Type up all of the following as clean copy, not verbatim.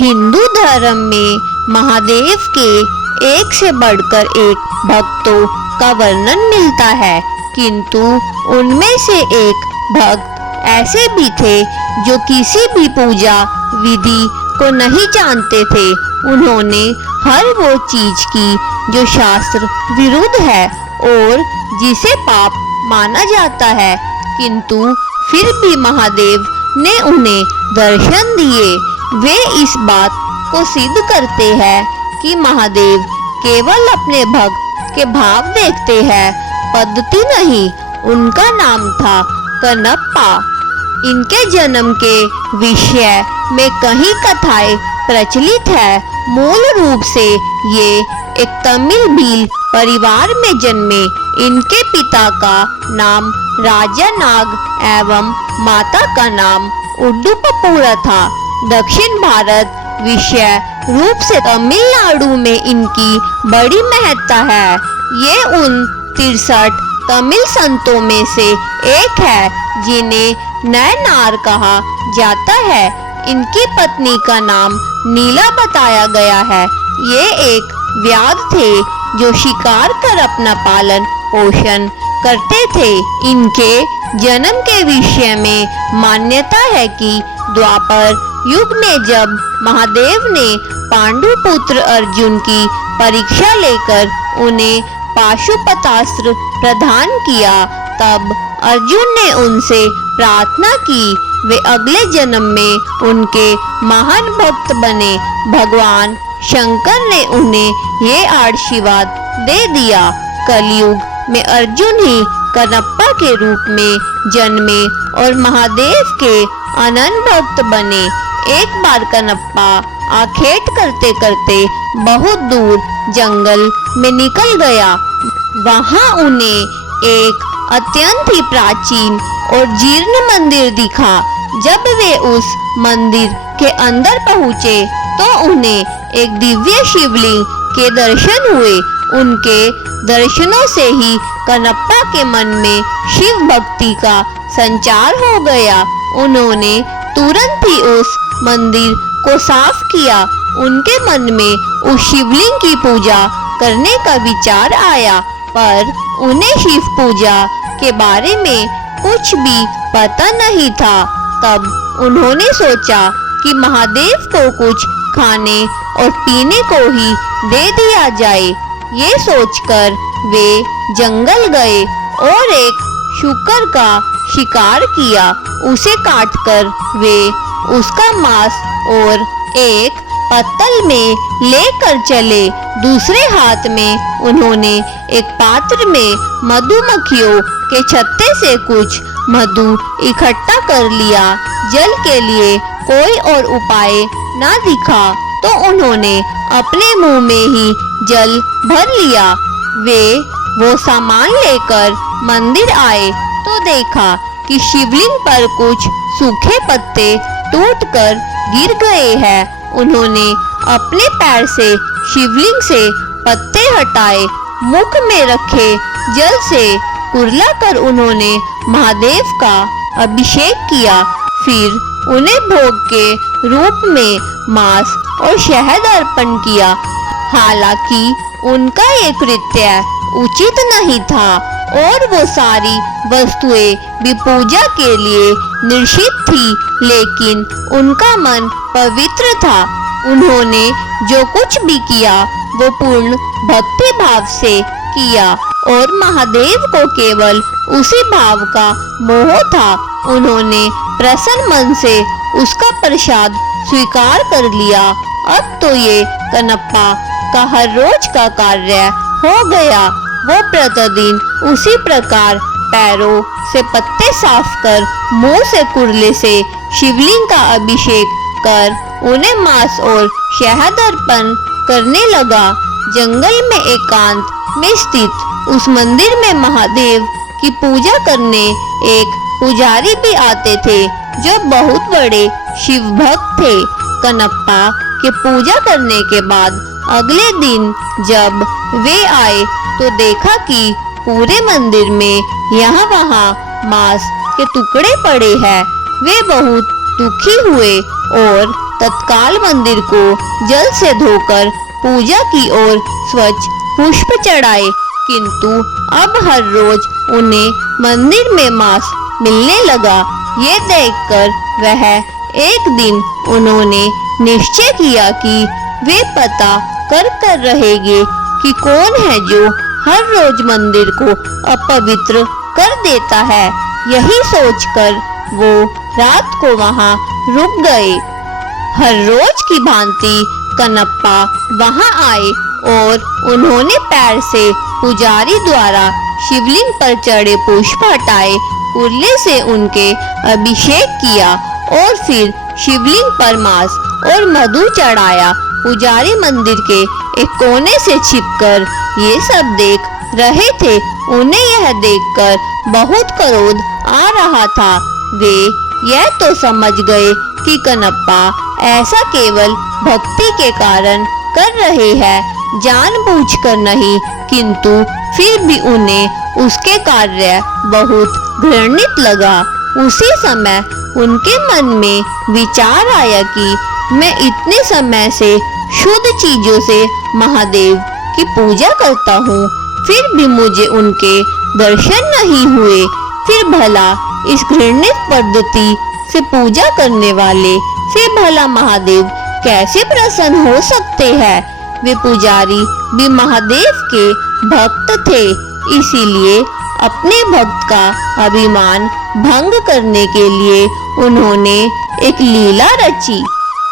हिंदू धर्म में महादेव के एक से बढ़कर एक भक्तों का वर्णन मिलता है, किंतु उनमें से एक भक्त ऐसे भी थे जो किसी भी पूजा विधि को नहीं जानते थे। उन्होंने हर वो चीज की जो शास्त्र विरुद्ध है और जिसे पाप माना जाता है, किंतु फिर भी महादेव ने उन्हें दर्शन दिए। वे इस बात को सिद्ध करते हैं कि महादेव केवल अपने भक्त के भाव देखते हैं, पद्धति नहीं। उनका नाम था कनप्पा। इनके जन्म के विषय में कई कथाएं प्रचलित है। मूल रूप से ये एक तमिल भील परिवार में जन्मे। इनके पिता का नाम राजा नाग एवं माता का नाम उड्डुपपूरा था। दक्षिण भारत विषय रूप से तमिलनाडु में इनकी बड़ी महत्ता है। ये उन 63 तमिल संतों में से एक है जिन्हें नयनार कहा जाता है। इनकी पत्नी का नाम नीला बताया गया है। ये एक व्याध थे जो शिकार कर अपना पालन पोषण करते थे। इनके जन्म के विषय में मान्यता है कि द्वापर युग में जब महादेव ने पांडु पुत्र अर्जुन की परीक्षा लेकर उन्हें पाशुपतास्त्र प्रदान किया, तब अर्जुन ने उनसे प्रार्थना की वे अगले जन्म में उनके महान भक्त बने। भगवान शंकर ने उन्हें ये आशीर्वाद दे दिया। कलयुग में अर्जुन ही कनप्पा के रूप में जन्मे और महादेव के अनन्य भक्त बने। एक बार कनप्पा आखेट करते करते बहुत दूर जंगल में निकल गया। वहां उन्हें एक अत्यंत ही प्राचीन और जीर्ण मंदिर दिखा। जब वे उस मंदिर के अंदर पहुंचे तो उन्हें एक दिव्य शिवलिंग के दर्शन हुए। उनके दर्शनों से ही कनप्पा के मन में शिव भक्ति का संचार हो गया। उन्होंने तुरंत ही उस मंदिर को साफ किया। उनके मन में उस शिवलिंग की पूजा करने का विचार आया, पर उन्हें शिव पूजा के बारे में कुछ भी पता नहीं था। तब उन्होंने सोचा कि महादेव को कुछ खाने और पीने को ही दे दिया जाए। ये सोचकर वे जंगल गए और एक शुकर का शिकार किया। उसे काटकर वे उसका मांस और एक पत्तल में लेकर चले। दूसरे हाथ में उन्होंने एक पात्र में मधुमक्खियों के छत्ते से कुछ मधु इकट्ठा कर लिया। जल के लिए कोई और उपाय न दिखा तो उन्होंने अपने मुंह में ही जल भर लिया। वे वो सामान लेकर मंदिर आए तो देखा कि शिवलिंग पर कुछ सूखे पत्ते टूटकर गिर गए हैं। उन्होंने अपने पैर से शिवलिंग से पत्ते हटाए, मुख में रखे जल से कुरला कर उन्होंने महादेव का अभिषेक किया। फिर उन्हें भोग के रूप में मांस और शहद अर्पण किया। हालांकि उनका ये कृत्य उचित नहीं था और वो सारी वस्तुएं भी पूजा के लिए निषिद्ध थी, लेकिन उनका मन पवित्र था। उन्होंने जो कुछ भी किया वो पूर्ण भक्ति भाव से किया और महादेव को केवल उसी भाव का मोह था। उन्होंने प्रसन्न मन से उसका प्रसाद स्वीकार कर लिया। अब तो ये कनप्पा का हर रोज का कार्य हो गया। वो प्रतिदिन उसी प्रकार पैरों से पत्ते साफ कर मुंह से कुरले से शिवलिंग का अभिषेक कर उन्हें मांस और शहद अर्पण करने लगा। जंगल में एकांत में स्थित उस मंदिर में महादेव की पूजा करने एक पुजारी भी आते थे जो बहुत बड़े शिव भक्त थे। कनप्पा के पूजा करने के बाद अगले दिन जब वे आए तो देखा कि पूरे मंदिर में यहाँ वहाँ मांस के टुकड़े पड़े हैं। वे बहुत दुखी हुए और तत्काल मंदिर को जल से धोकर पूजा की और स्वच्छ पुष्प चढ़ाए, किंतु अब हर रोज उन्हें मंदिर में मांस मिलने लगा। ये देखकर वह एक दिन उन्होंने निश्चय किया कि वे पता कर रहेंगे कि कौन है जो हर रोज मंदिर को अपवित्र कर देता है। यही सोचकर वो रात को वहां रुक गए। हर रोज की भांति कनप्पा वहां आए और उन्होंने पैर से पुजारी द्वारा शिवलिंग पर चढ़े पुष्प हटाए, कुल्ले से उनके अभिषेक किया और फिर शिवलिंग पर मांस और मधु चढ़ाया। पुजारी मंदिर के एक कोने से छिपकर ये सब देख रहे थे। उन्हें यह देखकर बहुत क्रोध आ रहा था। वे यह तो समझ गए कि कनप्पा ऐसा केवल भक्ति के कारण कर रहे हैं, जानबूझकर नहीं, किंतु फिर भी उन्हें उसके कार्य बहुत घृणित लगा। उसी समय उनके मन में विचार आया कि मैं इतने समय से शुद्ध चीजों से महादेव की पूजा करता हूँ, फिर भी मुझे उनके दर्शन नहीं हुए। फिर भला इस घृणित पद्धति से पूजा करने वाले से भला महादेव कैसे प्रसन्न हो सकते हैं। वे पुजारी भी महादेव के भक्त थे, इसीलिए अपने भक्त का अभिमान भंग करने के लिए उन्होंने एक लीला रची।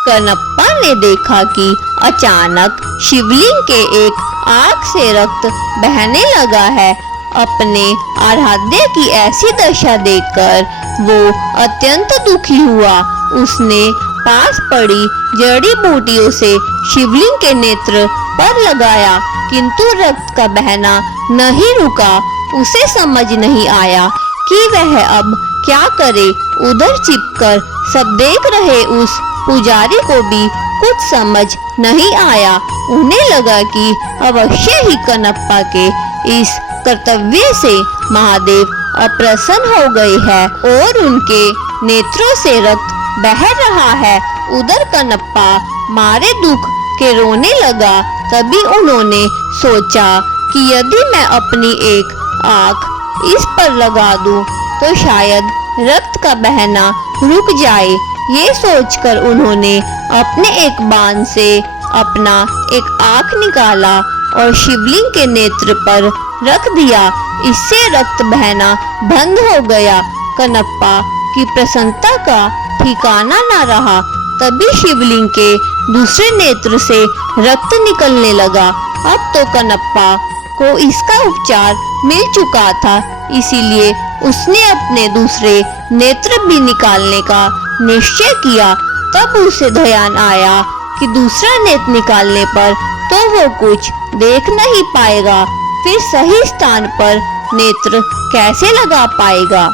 कनप्पा ने देखा कि अचानक शिवलिंग के एक आंख से रक्त बहने लगा है। अपने आराध्य की ऐसी दशा देखकर वो अत्यंत दुखी हुआ। उसने पास पड़ी जड़ी बूटियों से शिवलिंग के नेत्र पर लगाया, किंतु रक्त का बहना नहीं रुका। उसे समझ नहीं आया कि वह अब क्या करे। उधर छिपकर सब देख रहे उस पुजारी को भी कुछ समझ नहीं आया। उन्हें लगा कि अवश्य ही कनप्पा के इस कर्तव्य से महादेव अप्रसन्न हो गए हैं और उनके नेत्रों से रक्त बह रहा है। उधर कनप्पा मारे दुख के रोने लगा। तभी उन्होंने सोचा कि यदि मैं अपनी एक आंख इस पर लगा दूं तो शायद रक्त का बहना रुक जाए। ये सोचकर उन्होंने अपने एक बाण से अपना एक आंख निकाला और शिवलिंग के नेत्र पर रख दिया। इससे रक्त बहना बंद हो गया। कनप्पा की प्रसन्नता का ठिकाना न रहा। तभी शिवलिंग के दूसरे नेत्र से रक्त निकलने लगा। अब तो कनप्पा को इसका उपचार मिल चुका था, इसीलिए उसने अपने दूसरे नेत्र भी निकालने का निश्चय किया। तब उसे ध्यान आया कि दूसरा नेत्र निकालने पर तो वो कुछ देख नहीं पाएगा, फिर सही स्थान पर नेत्र कैसे लगा पाएगा।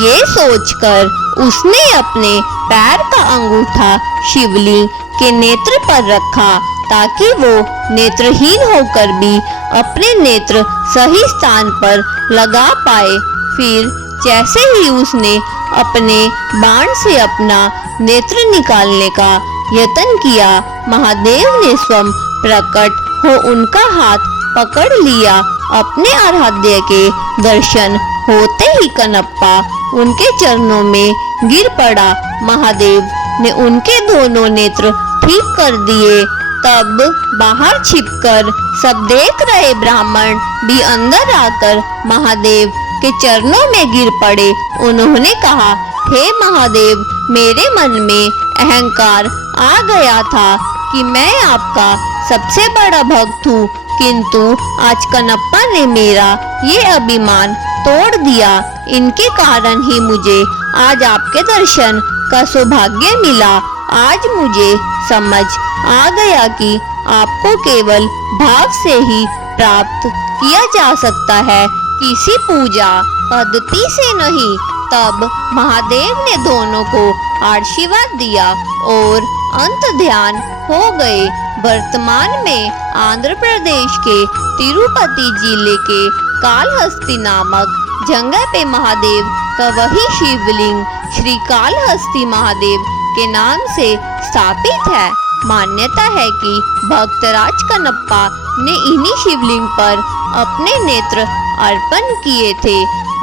ये सोचकर उसने अपने पैर का अंगूठा शिवलिंग के नेत्र पर रखा, ताकि वो नेत्रहीन होकर भी अपने नेत्र सही स्थान पर लगा पाए। फिर जैसे ही उसने अपने बाण से अपना नेत्र निकालने का यत्न किया, महादेव ने स्वयं प्रकट हो उनका हाथ पकड़ लिया। अपने आराध्य के दर्शन होते ही कनप्पा उनके चरणों में गिर पड़ा। महादेव ने उनके दोनों नेत्र ठीक कर दिए। तब बाहर छिपकर सब देख रहे ब्राह्मण भी अंदर आकर महादेव के चरणों में गिर पड़े। उन्होंने कहा, हे महादेव, मेरे मन में अहंकार आ गया था कि मैं आपका सबसे बड़ा भक्त हूँ, किंतु आज कनप्पा ने मेरा ये अभिमान तोड़ दिया। इनके कारण ही मुझे आज आपके दर्शन का सौभाग्य मिला। आज मुझे समझ आ गया कि आपको केवल भाव से ही प्राप्त किया जा सकता है, किसी पूजा पद्धति से नहीं। तब महादेव ने दोनों को आशीर्वाद दिया और अंत ध्यान हो गए। वर्तमान में आंध्र प्रदेश के तिरुपति जिले के कालहस्ती नामक जगह पे महादेव का वही शिवलिंग श्री कालहस्ती महादेव के नाम से स्थापित है। मान्यता है कि भक्त राज कन्नप्पा ने इन्हीं शिवलिंग पर अपने नेत्र अर्पण किए थे।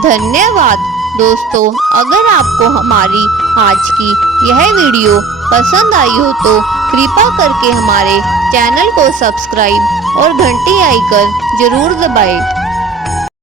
धन्यवाद दोस्तों, अगर आपको हमारी आज की यह वीडियो पसंद आई हो तो कृपा करके हमारे चैनल को सब्सक्राइब और घंटी आइकन जरूर दबाएं।